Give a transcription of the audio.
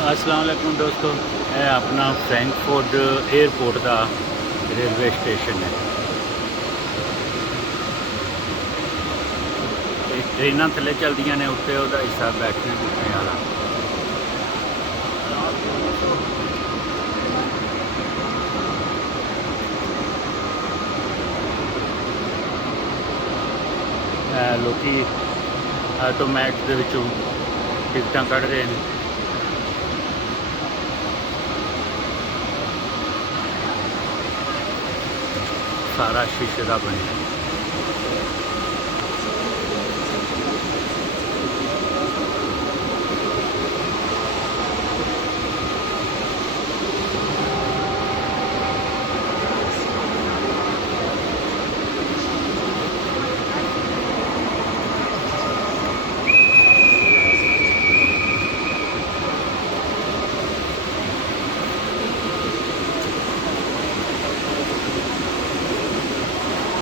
अस्सलाम वालेकुम दोस्तों, ਇਹ ਆਪਣਾ ਫਰੈਂਕਫਰਟ 에ਅਰਪੋਰਟ ਦਾ ਰੇਲਵੇ ਸਟੇਸ਼ਨ ਹੈ। ਇਹ ਟ੍ਰੇਨਾਂ ਥੱਲੇ ਚੱਲਦੀਆਂ ਨੇ, ਉੱਤੇ ਉਹਦਾ ਹਿੱਸਾ ਬੈਠਣੇ ਬੁੱਠਣੇ ਵਾਲਾ। ਲੋਕੀ ਆਟੋਮੈਟ ਦੇ ਵਿੱਚੋਂ ਟਿਕਟਾਂ ਕੱਢ ਰਹੇ ਨੇ। ਸਾਰਾ ਸ਼ੀਸ਼ੇ ਦਾ ਬਣਿਆ।